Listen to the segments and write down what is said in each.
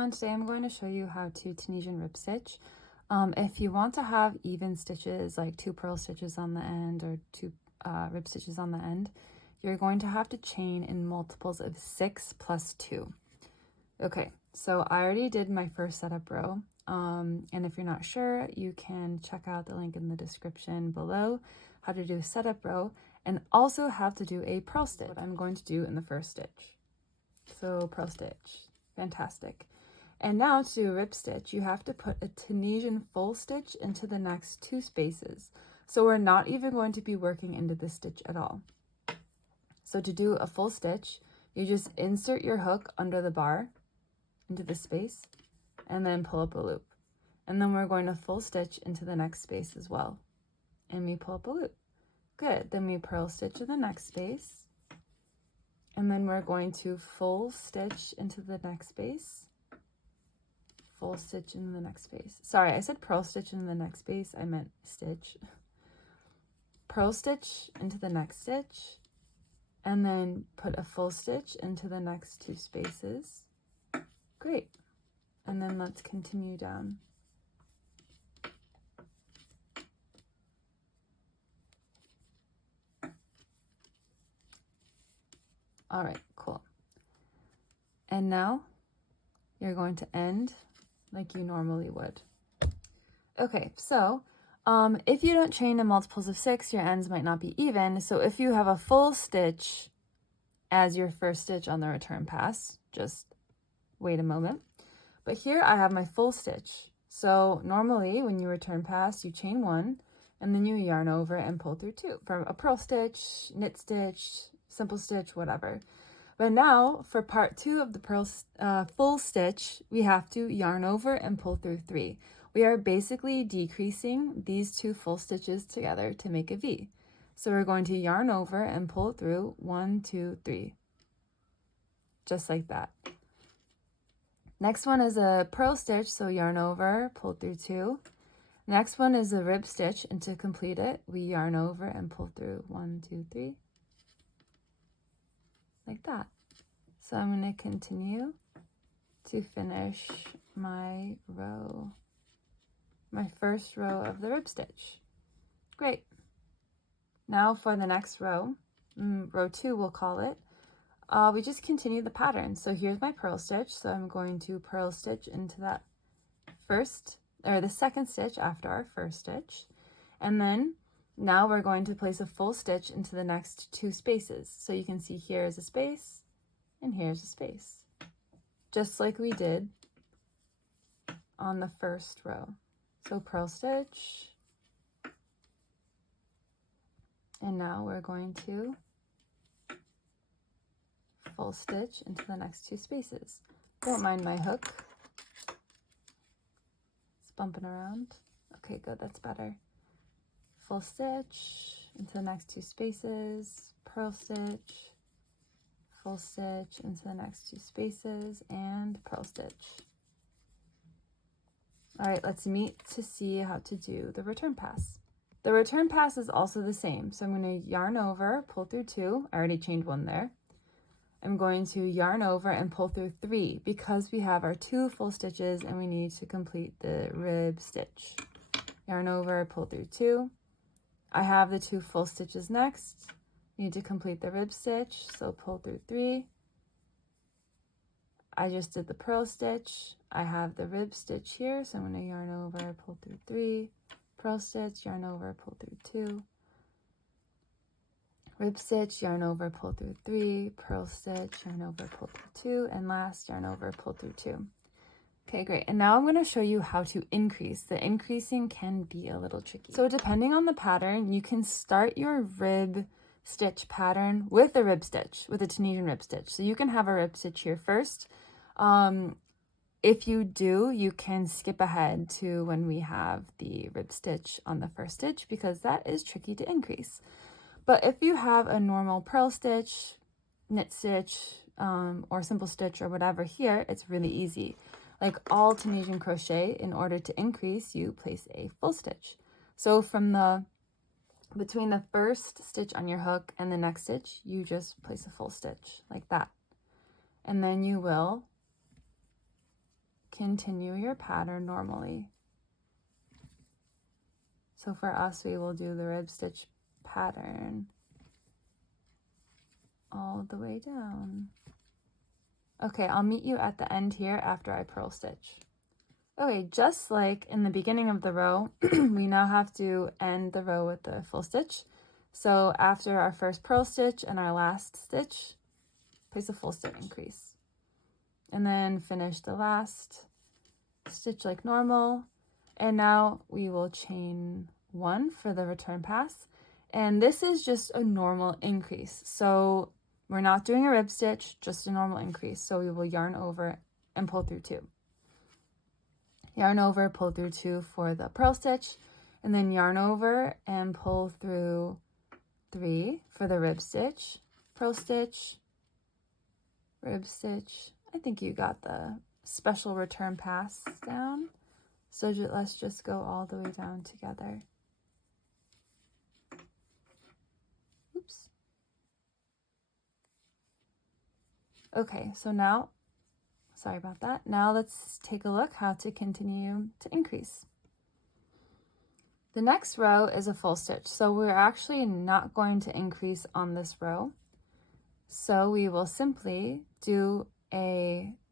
everyone, today I'm going to show you how to Tunisian rib stitch. If you want to have even stitches, like 2 purl stitches on the end or 2 rib stitches on the end, you're going to have to chain in multiples of 6 plus 2. Okay, so I already did my first setup row, and if you're not sure, you can check out the link in the description below how to do a setup row and also how to do a purl stitch. What I'm going to do in the first stitch. So purl stitch, fantastic. And now to do a rib stitch, you have to put a Tunisian full stitch into the next 2 spaces. So we're not even going to be working into this stitch at all. So to do a full stitch, you just insert your hook under the bar into the space and then pull up a loop. And then we're going to full stitch into the next space as well. And we pull up a loop. Good, then we purl stitch in the next space. And then we're going to full stitch into the next space. Full stitch in the next space. Sorry, I said purl stitch into the next space. I meant stitch. Purl stitch into the next stitch. And then put a full stitch into the next 2 spaces. Great. And then let's continue down. All right, cool. And now you're going to end like you normally would. Okay, so if you don't chain in multiples of 6, your ends might not be even. So if you have a full stitch as your first stitch on the return pass, just wait a moment. But here I have my full stitch. So normally when you return pass, you chain 1 and then you yarn over and pull through 2 from a purl stitch, knit stitch, simple stitch, whatever. But now for part 2 of the full stitch, we have to yarn over and pull through 3. We are basically decreasing these 2 full stitches together to make a V. So we're going to yarn over and pull through 1, 2, 3. Just like that. Next one is a purl stitch, so yarn over, pull through 2. Next one is a rib stitch, and to complete it, we yarn over and pull through 1, 2, 3. Like that. So I'm going to continue to finish my row, my first row of the rib stitch. Great. Now for the next row, row 2 we'll call it, we just continue the pattern. So here's my purl stitch, so I'm going to purl stitch into that the second stitch after our first stitch, and then now we're going to place a full stitch into the next 2 spaces. So you can see here is a space and here's a space, just like we did on the first row. So purl stitch, and now we're going to full stitch into the next 2 spaces. Don't mind my hook. It's bumping around. Okay, good, that's better. Full stitch into the next 2 spaces, purl stitch, full stitch into the next 2 spaces, and purl stitch. All right, let's meet to see how to do the return pass. The return pass is also the same. So I'm going to yarn over, pull through 2. I already chained 1 there. I'm going to yarn over and pull through 3 because we have our 2 full stitches and we need to complete the rib stitch. Yarn over, pull through 2. I have the 2 full stitches next. Need to complete the rib stitch, so pull through 3. I just did the purl stitch. I have the rib stitch here, so I'm going to yarn over, pull through 3, purl stitch, yarn over, pull through 2, rib stitch, yarn over, pull through 3, purl stitch, yarn over, pull through 2, and last yarn over, pull through 2. Okay, great. And now I'm going to show you how to increase. The increasing can be a little tricky. So depending on the pattern, you can start your rib stitch pattern with a rib stitch, with a Tunisian rib stitch. So you can have a rib stitch here first. If you do, you can skip ahead to when we have the rib stitch on the first stitch because that is tricky to increase. But if you have a normal purl stitch, knit stitch, or simple stitch or whatever here, it's really easy. Like all Tunisian crochet, in order to increase, you place a full stitch. So from between the first stitch on your hook and the next stitch, you just place a full stitch like that. And then you will continue your pattern normally. So for us, we will do the rib stitch pattern all the way down. Okay, I'll meet you at the end here after I purl stitch. Okay, just like in the beginning of the row, we now have to end the row with the full stitch. So after our first purl stitch and our last stitch, place a full stitch increase. And then finish the last stitch like normal. And now we will chain 1 for the return pass. And this is just a normal increase. So we're not doing a rib stitch, just a normal increase. So we will yarn over and pull through 2. Yarn over, pull through 2 for the purl stitch, and then yarn over and pull through 3 for the rib stitch, purl stitch, rib stitch. I think you got the special return pass down. So let's just go all the way down together. Oops. Okay, so now, sorry about that. Now let's take a look how to continue to increase. The next row is a full stitch. So we're actually not going to increase on this row. So we will simply do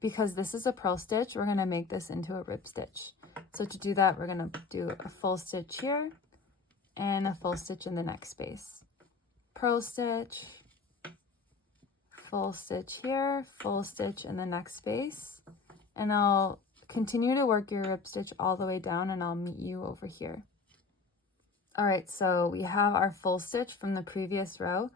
because this is a purl stitch, we're gonna make this into a rib stitch. So to do that, we're gonna do a full stitch here and a full stitch in the next space. Purl stitch, full stitch here, full stitch in the next space, and I'll continue to work your rib stitch all the way down and I'll meet you over here. All right, so we have our full stitch from the previous row,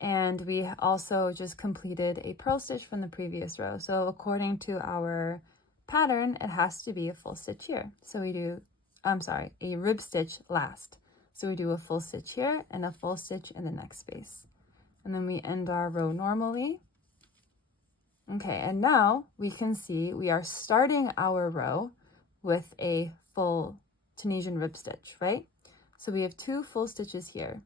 and we also just completed a purl stitch from the previous row. So according to our pattern, it has to be a full stitch here. So we do, a rib stitch last. So we do a full stitch here and a full stitch in the next space. And then we end our row normally. Okay, and now we can see we are starting our row with a full Tunisian rib stitch, right? So we have 2 full stitches here.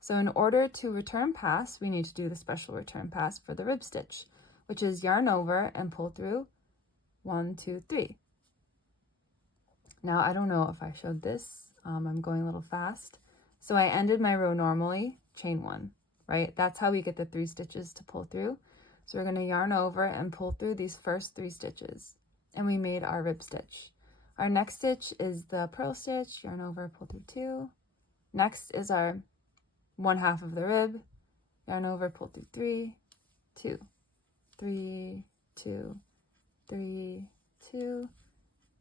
So in order to return pass, we need to do the special return pass for the rib stitch, which is yarn over and pull through 1, 2, 3. Now, I don't know if I showed this. I'm going a little fast. So I ended my row normally, chain 1, right? That's how we get the 3 stitches to pull through. So we're going to yarn over and pull through these first 3 stitches, and we made our rib stitch. Our next stitch is the purl stitch, yarn over, pull through 2. Next is our 1/2 of the rib, yarn over, pull through 3, 2, 3, 2, 3, 2,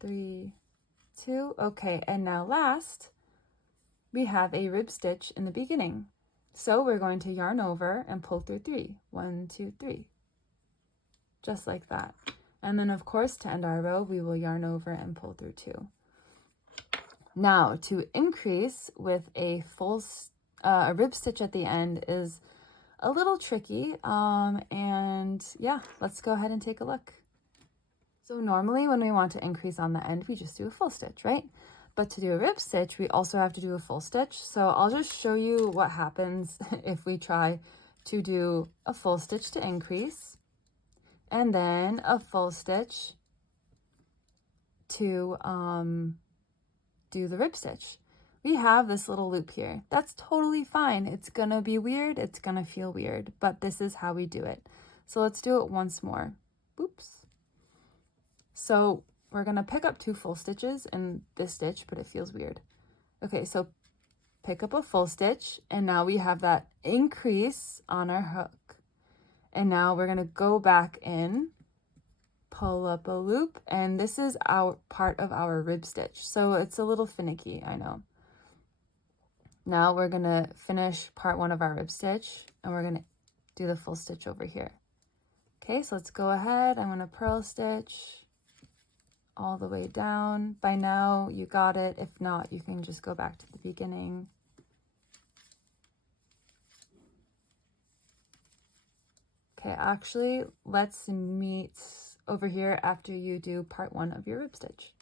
3, 2. Okay, and now last, we have a rib stitch in the beginning. So we're going to yarn over and pull through 3, 1, 2, 3, just like that. And then of course, to end our row, we will yarn over and pull through 2. Now to increase with a full rib stitch at the end is a little tricky. And yeah, let's go ahead and take a look. So normally when we want to increase on the end, we just do a full stitch, right? But to do a rib stitch, we also have to do a full stitch. So I'll just show you what happens if we try to do a full stitch to increase, and then a full stitch to do the rib stitch. We have this little loop here. That's totally fine. It's gonna be weird. It's gonna feel weird, but this is how we do it. So let's do it once more. Oops. So we're gonna pick up 2 full stitches in this stitch, but it feels weird. Okay, so pick up a full stitch, and now we have that increase on our hook. And now we're gonna go back in, pull up a loop, and this is our part of our rib stitch. So it's a little finicky, I know. Now we're gonna finish part 1 of our rib stitch, and we're gonna do the full stitch over here. Okay, so let's go ahead. I'm gonna purl stitch all the way down. By now you got it. If not, you can just go back to the beginning. Okay, actually, let's meet over here after you do part 1 of your rib stitch.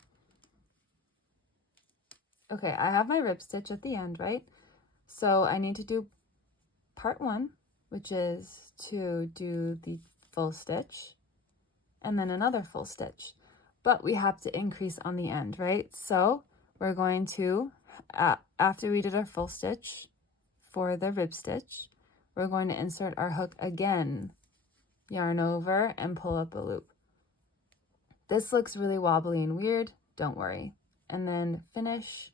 Okay, I have my rib stitch at the end, right? So I need to do part 1, which is to do the full stitch and then another full stitch. but we have to increase on the end, right? So we're going to, after we did our full stitch for the rib stitch, we're going to insert our hook again, yarn over and pull up a loop. This looks really wobbly and weird, don't worry. And then finish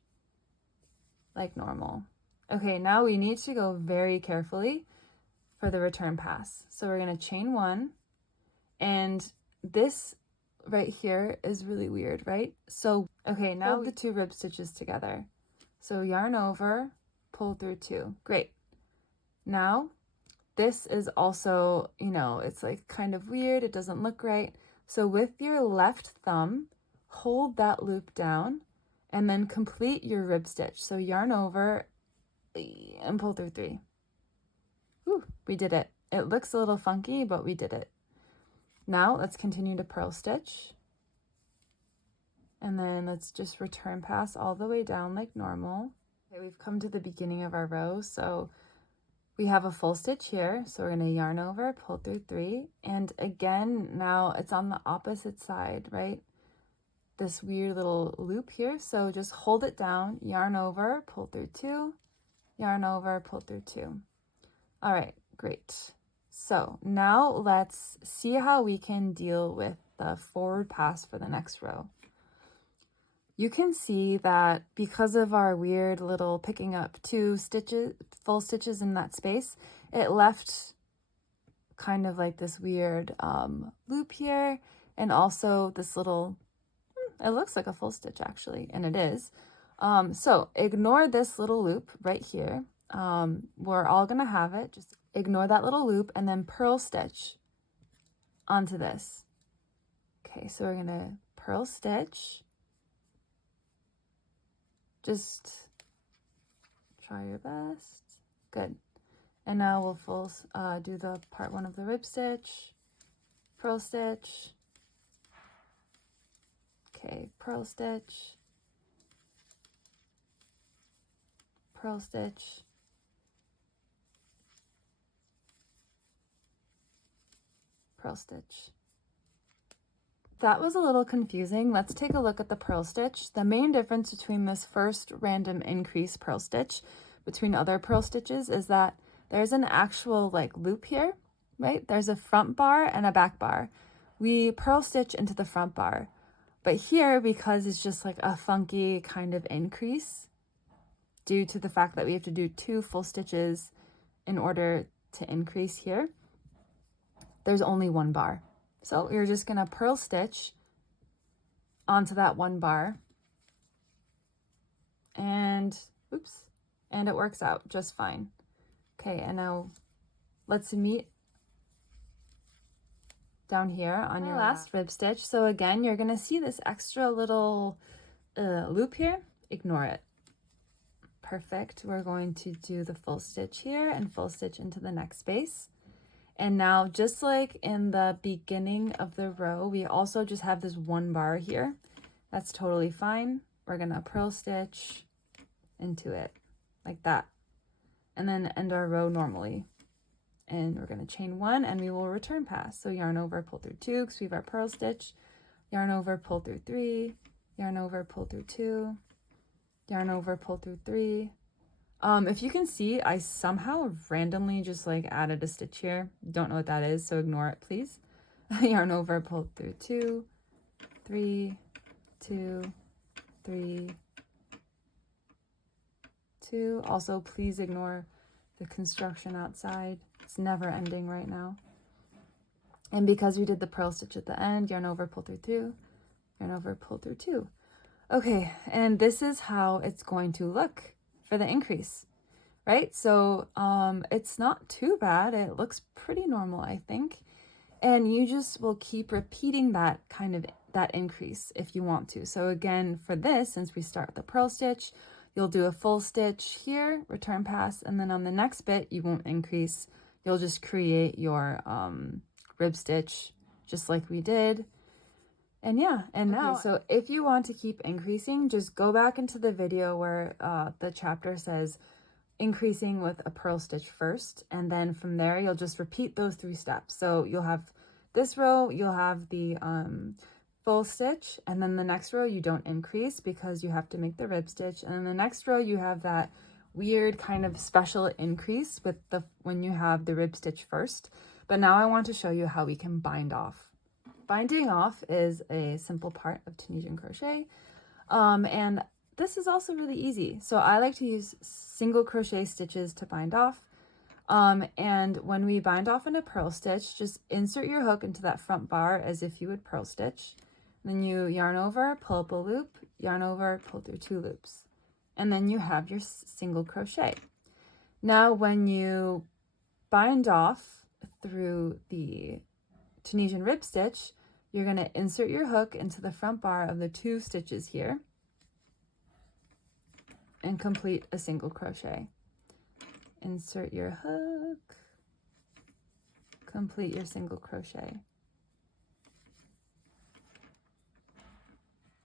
like normal. Okay, now we need to go very carefully for the return pass. So we're going to chain 1, and this right here is really weird, right? So, okay, now hold the 2 rib stitches together. So yarn over, pull through 2. Great. Now, this is also, you know, it's like kind of weird. It doesn't look right. So with your left thumb, hold that loop down and then complete your rib stitch. So yarn over and pull through 3. Whew, we did it. It looks a little funky, but we did it. Now let's continue to purl stitch. And then let's just return pass all the way down like normal. Okay, we've come to the beginning of our row. So we have a full stitch here. So we're going to yarn over, pull through 3. And again, now it's on the opposite side, right? This weird little loop here. So just hold it down, yarn over, pull through 2, yarn over, pull through 2. All right, great. So now let's see how we can deal with the forward pass for the next row. You can see that because of our weird little picking up 2 stitches, full stitches in that space, it left kind of like this weird loop here, and also this little, it looks like a full stitch actually, and it is. So ignore this little loop right here. We're all gonna have it. Just ignore that little loop and then purl stitch onto this. Okay, so we're gonna purl stitch. Just try your best. Good. And now we'll do the part 1 of the rib stitch, purl stitch. Okay, purl stitch, purl stitch, purl stitch. That was a little confusing. Let's take a look at the purl stitch. The main difference between this first random increase purl stitch between other purl stitches is that there's an actual like loop here, right? There's a front bar and a back bar. We purl stitch into the front bar, but here, because it's just like a funky kind of increase due to the fact that we have to do 2 full stitches in order to increase here, there's only 1 bar. So you're just gonna purl stitch onto that 1 bar, and oops, and it works out just fine. Okay, and now let's meet down here on your last rib stitch. So again, you're gonna see this extra little loop here. Ignore it. Perfect. We're going to do the full stitch here and full stitch into the next space. And now, just like in the beginning of the row, we also just have this 1 bar here. That's totally fine. We're gonna purl stitch into it like that, and then end our row normally. And we're gonna chain 1, and we will return pass. So yarn over, pull through 2, because we have our purl stitch. Yarn over, pull through 3. Yarn over, pull through 2. Yarn over, pull through 3. If you can see, I somehow randomly just like added a stitch here. Don't know what that is, so ignore it, please. Yarn over, pull through 2, 3, 2, 3, 2. Also, please ignore the construction outside. It's never ending right now. And because we did the purl stitch at the end, yarn over, pull through 2, yarn over, pull through 2. Okay, and this is how it's going to look for the increase, right? So it's not too bad. It looks pretty normal, I think. And you just will keep repeating that that increase if you want to. So again, for this, since we start with the purl stitch, you'll do a full stitch here, return pass, and then on the next bit, you won't increase. You'll just create your rib stitch just like we did. And yeah, and now, so if you want to keep increasing, just go back into the video where the chapter says increasing with a purl stitch first, and then from there, you'll just repeat those 3 steps. So you'll have this row, you'll have the full stitch, and then the next row you don't increase because you have to make the rib stitch, and then the next row you have that weird kind of special increase with the when you have the rib stitch first. But now I want to show you how we can bind off. Binding off is a simple part of Tunisian crochet, and this is also really easy. So I like to use single crochet stitches to bind off. And when we bind off in a purl stitch, just insert your hook into that front bar as if you would purl stitch. Then you yarn over, pull up a loop, yarn over, pull through 2 loops. And then you have your single crochet. Now when you bind off through the Tunisian rib stitch, you're going to insert your hook into the front bar of the 2 stitches here and complete a single crochet. Insert your hook, complete your single crochet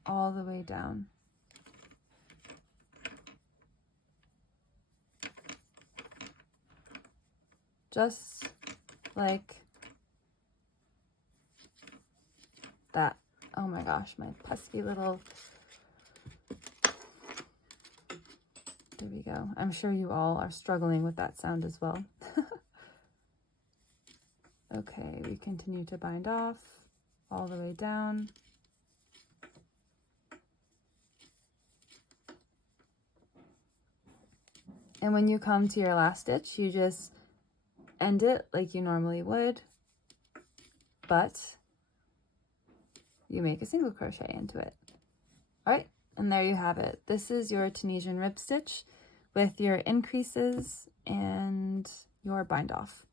all the way down. Just like that. Oh my gosh, my pesky little... There we go. I'm sure you all are struggling with that sound as well. Okay, we continue to bind off all the way down. And when you come to your last stitch, you just end it like you normally would, but you make a single crochet into it. All right, and there you have it. This is your Tunisian rib stitch with your increases and your bind off.